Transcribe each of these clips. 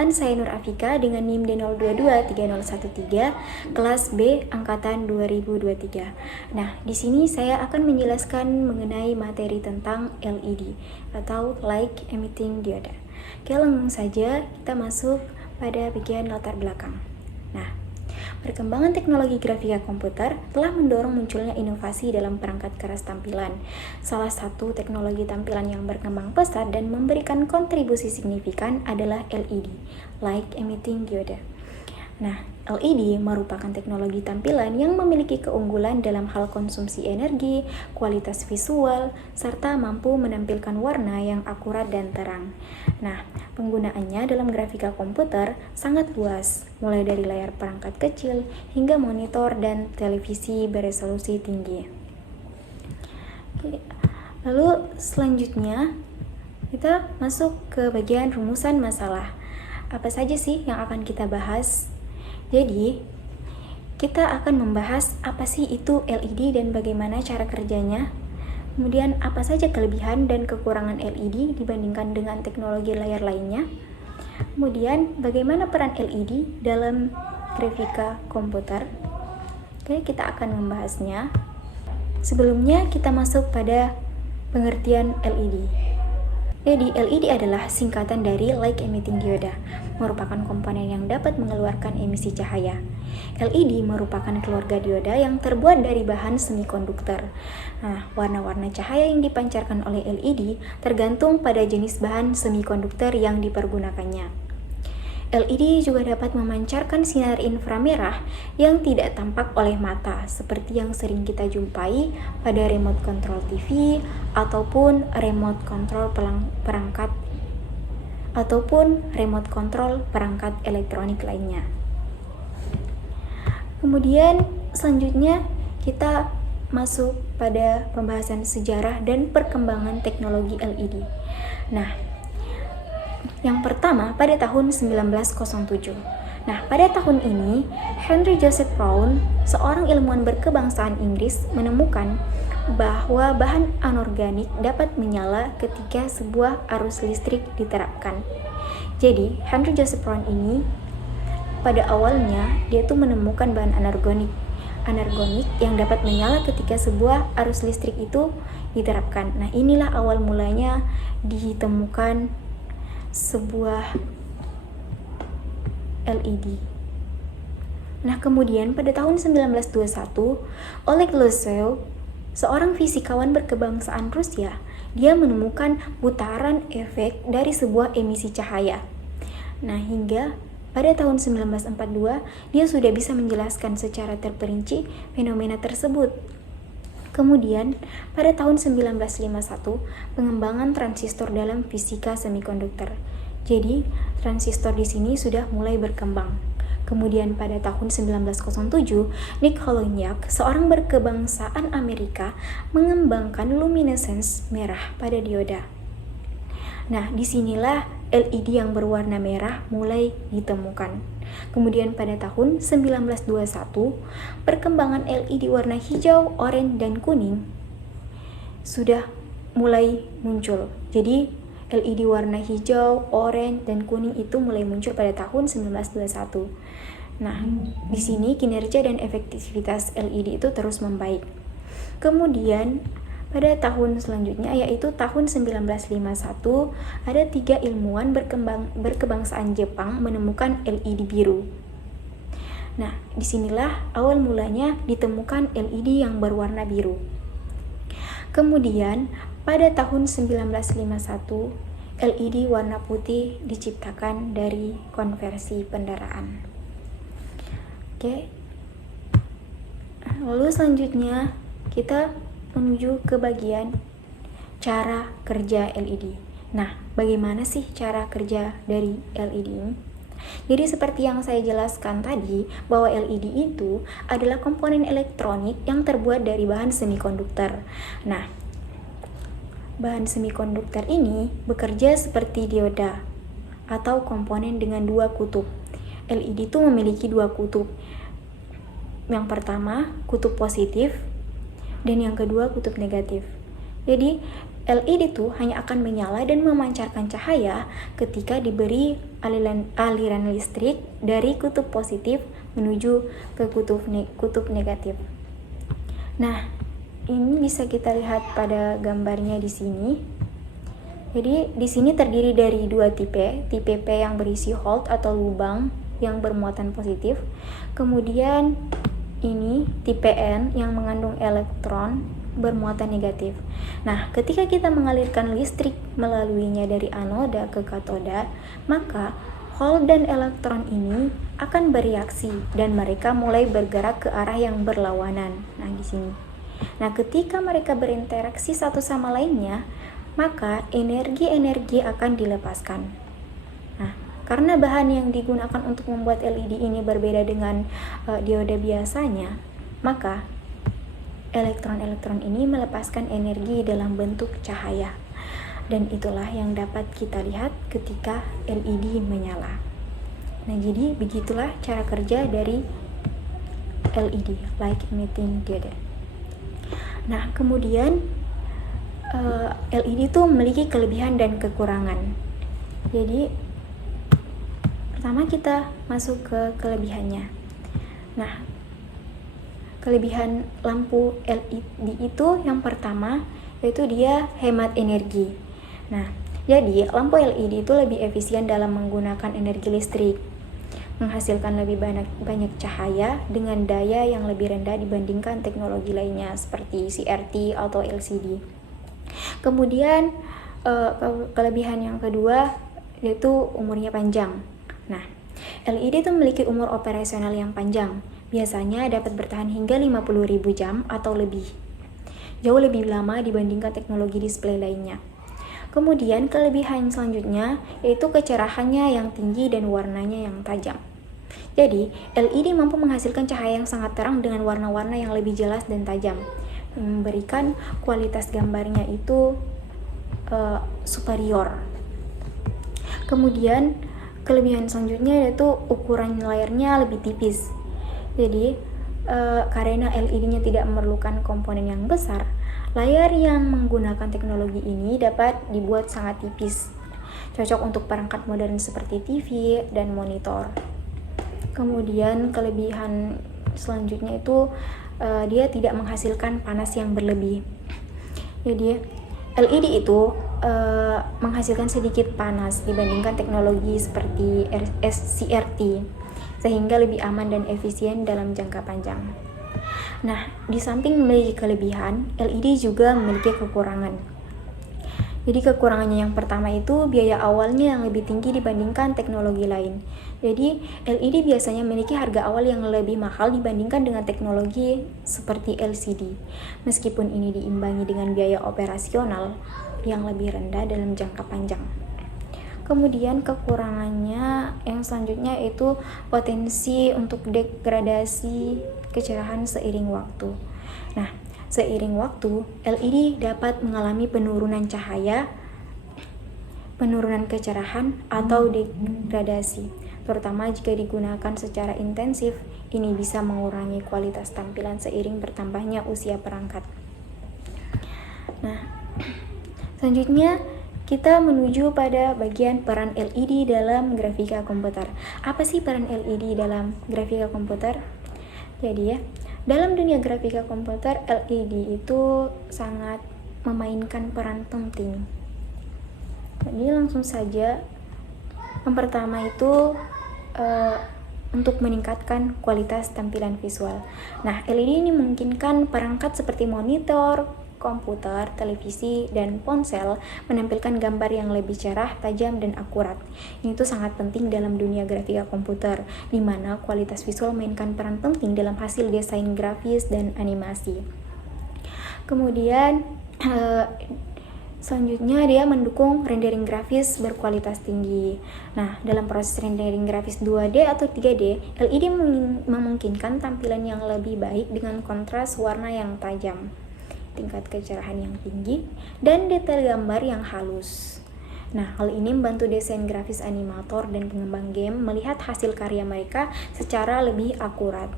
Perkenalkan, saya Nur Afika dengan NIM D02230113, kelas B angkatan 2023. Nah, di sini saya akan menjelaskan mengenai materi tentang LED atau Light Emitting Diode. Oke, langsung saja kita masuk pada bagian latar belakang. Nah, perkembangan teknologi grafika komputer telah mendorong munculnya inovasi dalam perangkat keras tampilan. Salah satu teknologi tampilan yang berkembang pesat dan memberikan kontribusi signifikan adalah LED, Light Emitting Diode. Nah, LED merupakan teknologi tampilan yang memiliki keunggulan dalam hal konsumsi energi, kualitas visual, serta mampu menampilkan warna yang akurat dan terang. Nah, penggunaannya dalam grafika komputer sangat luas, mulai dari layar perangkat kecil hingga monitor dan televisi beresolusi tinggi. Oke. Lalu selanjutnya kita masuk ke bagian rumusan masalah. Apa saja sih yang akan kita bahas? Jadi, kita akan membahas apa sih itu LED dan bagaimana cara kerjanya. Kemudian, apa saja kelebihan dan kekurangan LED dibandingkan dengan teknologi layar lainnya. Kemudian, bagaimana peran LED dalam grafika komputer. Oke, kita akan membahasnya. Sebelumnya, kita masuk pada pengertian LED. Jadi, LED adalah singkatan dari Light Emitting Diode, merupakan komponen yang dapat mengeluarkan emisi cahaya. LED merupakan keluarga dioda yang terbuat dari bahan semikonduktor. Nah, warna-warna cahaya yang dipancarkan oleh LED tergantung pada jenis bahan semikonduktor yang dipergunakannya. LED juga dapat memancarkan sinar inframerah yang tidak tampak oleh mata, seperti yang sering kita jumpai pada remote control TV ataupun remote control perangkat elektronik lainnya. Kemudian selanjutnya kita masuk pada pembahasan sejarah dan perkembangan teknologi LED. Nah, yang pertama pada tahun 1907. Nah, pada tahun ini, Henry Joseph Brown, seorang ilmuwan berkebangsaan Inggris, menemukan bahwa bahan anorganik dapat menyala ketika sebuah arus listrik diterapkan. Jadi, Henry Joseph Brown ini pada awalnya dia tuh menemukan bahan anorganik yang dapat menyala ketika sebuah arus listrik itu diterapkan. Nah, inilah awal mulanya ditemukan sebuah LED. Nah, kemudian pada tahun 1921, Oleg Losey, seorang fisikawan berkebangsaan Rusia, dia menemukan putaran efek dari sebuah emisi cahaya. Nah, hingga pada tahun 1942, dia sudah bisa menjelaskan secara terperinci fenomena tersebut. Kemudian, pada tahun 1951, pengembangan transistor dalam fisika semikonduktor. Jadi, transistor di sini sudah mulai berkembang. Kemudian pada tahun 1907, Nick Holonyak, seorang berkebangsaan Amerika, mengembangkan luminescence merah pada dioda. Nah, disinilah LED yang berwarna merah mulai ditemukan. Kemudian pada tahun 1921, perkembangan LED warna hijau, oranye, dan kuning sudah mulai muncul. Jadi, LED warna hijau, oranye, dan kuning itu mulai muncul pada tahun 1921. Nah, di sini kinerja dan efektivitas LED itu terus membaik. Kemudian, pada tahun selanjutnya, yaitu tahun 1951, ada 3 ilmuwan berkebangsaan Jepang menemukan LED biru. Nah, disinilah awal mulanya ditemukan LED yang berwarna biru. Kemudian, pada tahun 1951, LED warna putih diciptakan dari konversi pendaraan. Oke. Lalu selanjutnya, kita menuju ke bagian cara kerja LED. Nah, bagaimana sih cara kerja dari LED ini? Jadi seperti yang saya jelaskan tadi, bahwa LED itu adalah komponen elektronik yang terbuat dari bahan semikonduktor. Nah, bahan semikonduktor ini bekerja seperti dioda atau komponen dengan 2 kutub. LED itu memiliki 2 kutub. Yang pertama, kutub positif, dan yang kedua kutub negatif. Jadi LED itu hanya akan menyala dan memancarkan cahaya ketika diberi aliran listrik dari kutub positif menuju ke kutub negatif. Nah, ini bisa kita lihat pada gambarnya di sini. Jadi di sini terdiri dari dua tipe P yang berisi hole atau lubang yang bermuatan positif. Kemudian ini tipe N yang mengandung elektron bermuatan negatif. Nah, ketika kita mengalirkan listrik melaluinya dari anoda ke katoda, maka hole dan elektron ini akan bereaksi dan mereka mulai bergerak ke arah yang berlawanan. Nah, di sini. Nah, ketika mereka berinteraksi satu sama lainnya, maka energi-energi akan dilepaskan. Nah, karena bahan yang digunakan untuk membuat LED ini berbeda dengan dioda biasanya, maka elektron-elektron ini melepaskan energi dalam bentuk cahaya. Dan itulah yang dapat kita lihat ketika LED menyala. Nah, jadi begitulah cara kerja dari LED, light emitting diode. Nah, kemudian LED itu memiliki kelebihan dan kekurangan. Jadi pertama kita masuk ke kelebihannya. Nah, kelebihan lampu LED itu yang pertama yaitu dia hemat energi. Nah, jadi lampu LED itu lebih efisien dalam menggunakan energi listrik, menghasilkan lebih banyak cahaya dengan daya yang lebih rendah dibandingkan teknologi lainnya seperti CRT atau LCD. Kemudian kelebihan yang kedua yaitu umurnya panjang. Nah, LED itu memiliki umur operasional yang panjang. Biasanya dapat bertahan hingga 50.000 jam atau lebih. Jauh lebih lama dibandingkan teknologi display lainnya. Kemudian kelebihan selanjutnya yaitu kecerahannya yang tinggi dan warnanya yang tajam. Jadi, LED mampu menghasilkan cahaya yang sangat terang dengan warna-warna yang lebih jelas dan tajam, memberikan kualitas gambarnya itu superior. Kemudian kelebihan selanjutnya yaitu ukuran layarnya lebih tipis. Jadi karena LED-nya tidak memerlukan komponen yang besar, layar yang menggunakan teknologi ini dapat dibuat sangat tipis, cocok untuk perangkat modern seperti TV dan monitor. Kemudian kelebihan selanjutnya itu dia tidak menghasilkan panas yang berlebih. Jadi LED itu menghasilkan sedikit panas dibandingkan teknologi seperti CRT, sehingga lebih aman dan efisien dalam jangka panjang. Nah, di samping memiliki kelebihan, LED juga memiliki kekurangan. Jadi kekurangannya yang pertama itu biaya awalnya yang lebih tinggi dibandingkan teknologi lain. Jadi LED biasanya memiliki harga awal yang lebih mahal dibandingkan dengan teknologi seperti LCD. Meskipun ini diimbangi dengan biaya operasional yang lebih rendah dalam jangka panjang. Kemudian kekurangannya yang selanjutnya itu potensi untuk degradasi kecerahan seiring waktu. Nah, seiring waktu, LED dapat mengalami penurunan cahaya, penurunan kecerahan, atau degradasi. Terutama jika digunakan secara intensif, ini bisa mengurangi kualitas tampilan seiring bertambahnya usia perangkat. Nah, selanjutnya kita menuju pada bagian peran LED dalam grafika komputer. Apa sih peran LED dalam grafika komputer? Jadi ya, dalam dunia grafika komputer, LED itu sangat memainkan peran penting. Jadi langsung saja, yang pertama itu untuk meningkatkan kualitas tampilan visual. Nah, LED ini memungkinkan perangkat seperti monitor, komputer, televisi, dan ponsel menampilkan gambar yang lebih cerah, tajam, dan akurat. Ini tuh sangat penting dalam dunia grafika komputer, di mana kualitas visual memainkan peran penting dalam hasil desain grafis dan animasi. Kemudian selanjutnya dia mendukung rendering grafis berkualitas tinggi. Nah, dalam proses rendering grafis 2D atau 3D, LED memungkinkan tampilan yang lebih baik dengan kontras warna yang tajam, tingkat kecerahan yang tinggi, dan detail gambar yang halus. Nah, hal ini membantu desain grafis animator dan pengembang game melihat hasil karya mereka secara lebih akurat.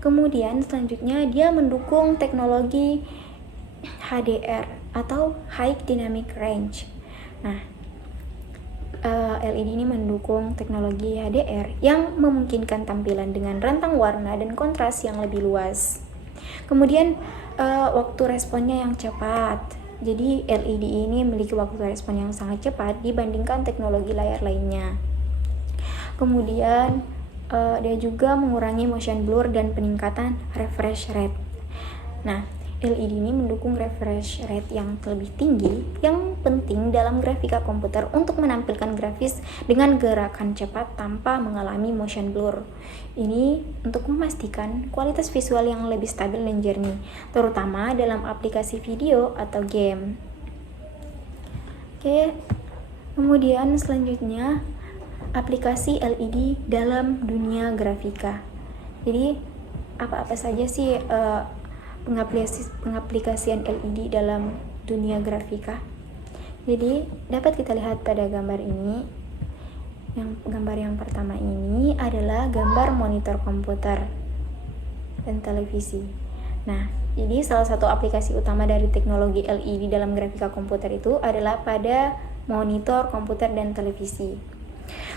Kemudian selanjutnya dia mendukung teknologi HDR atau High Dynamic Range. Nah, LED ini mendukung teknologi HDR yang memungkinkan tampilan dengan rentang warna dan kontras yang lebih luas. Kemudian waktu responnya yang cepat. Jadi LED ini memiliki waktu respon yang sangat cepat dibandingkan teknologi layar lainnya. Kemudian dia juga mengurangi motion blur dan peningkatan refresh rate. Nah, LED ini mendukung refresh rate yang lebih tinggi, yang penting dalam grafika komputer untuk menampilkan grafis dengan gerakan cepat tanpa mengalami motion blur. Ini untuk memastikan kualitas visual yang lebih stabil dan jernih, terutama dalam aplikasi video atau game. Oke, kemudian selanjutnya aplikasi LED dalam dunia grafika. Jadi apa-apa saja sih pengaplikasian LED dalam dunia grafika? Jadi dapat kita lihat pada gambar ini. Gambar yang pertama ini adalah gambar monitor komputer dan televisi. Nah, jadi salah satu aplikasi utama dari teknologi LED dalam grafika komputer itu adalah pada monitor komputer dan televisi.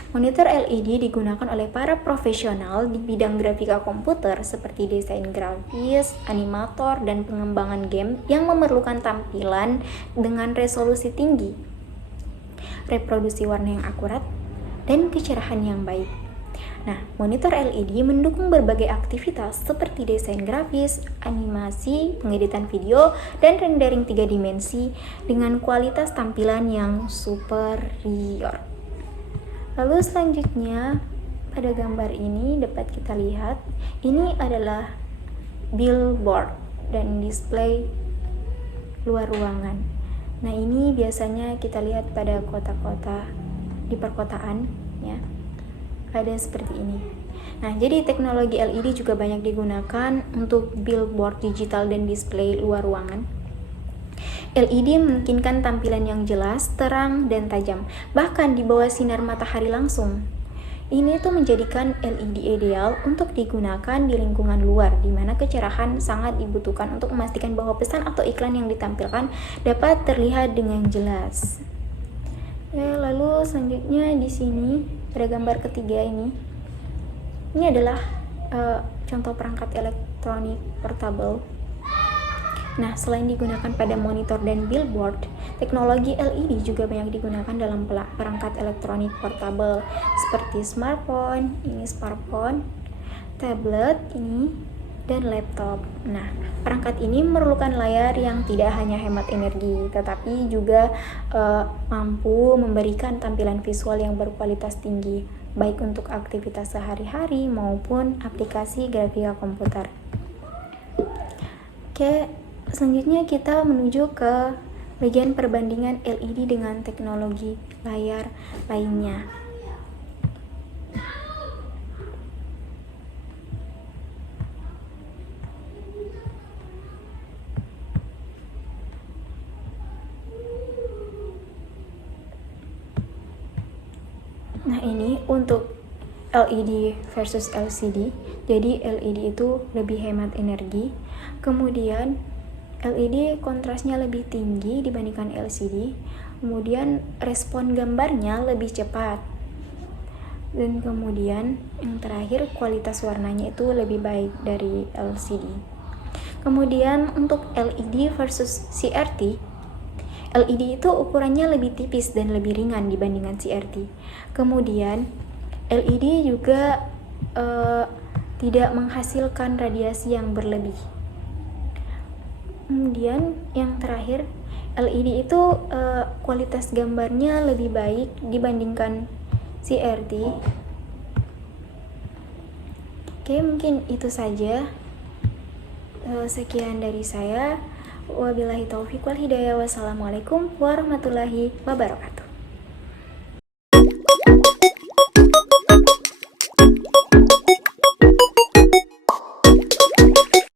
Monitor LED digunakan oleh para profesional di bidang grafika komputer seperti desain grafis, animator, dan pengembangan game yang memerlukan tampilan dengan resolusi tinggi, reproduksi warna yang akurat, dan kecerahan yang baik. Nah, monitor LED mendukung berbagai aktivitas seperti desain grafis, animasi, pengeditan video, dan rendering 3 dimensi dengan kualitas tampilan yang superior. Lalu selanjutnya pada gambar ini dapat kita lihat ini adalah billboard dan display luar ruangan. Nah, ini biasanya kita lihat pada kota-kota di perkotaan ya. Ada seperti ini. Nah, jadi teknologi LED juga banyak digunakan untuk billboard digital dan display luar ruangan. LED memungkinkan tampilan yang jelas, terang, dan tajam, bahkan di bawah sinar matahari langsung. Ini tuh menjadikan LED ideal untuk digunakan di lingkungan luar, di mana kecerahan sangat dibutuhkan untuk memastikan bahwa pesan atau iklan yang ditampilkan dapat terlihat dengan jelas. Lalu selanjutnya di sini pada gambar ketiga ini adalah contoh perangkat elektronik portable. Nah, selain digunakan pada monitor dan billboard, teknologi LED juga banyak digunakan dalam perangkat elektronik portable seperti smartphone, tablet dan laptop. Nah, perangkat ini memerlukan layar yang tidak hanya hemat energi, tetapi juga mampu memberikan tampilan visual yang berkualitas tinggi, baik untuk aktivitas sehari-hari maupun aplikasi grafika komputer. Oke, selanjutnya kita menuju ke bagian perbandingan LED dengan teknologi layar lainnya. Nah, ini untuk LED versus LCD. Jadi LED itu lebih hemat energi. Kemudian LED kontrasnya lebih tinggi dibandingkan LCD. Kemudian respon gambarnya lebih cepat. Dan kemudian yang terakhir kualitas warnanya itu lebih baik dari LCD. Kemudian untuk LED versus CRT, LED itu ukurannya lebih tipis dan lebih ringan dibandingkan CRT. Kemudian LED juga tidak menghasilkan radiasi yang berlebih. Kemudian yang terakhir, LED itu kualitas gambarnya lebih baik dibandingkan CRT. Oke, mungkin itu saja. Sekian dari saya. Wabillahi taufiq wal hidayah. Wassalamualaikum warahmatullahi wabarakatuh.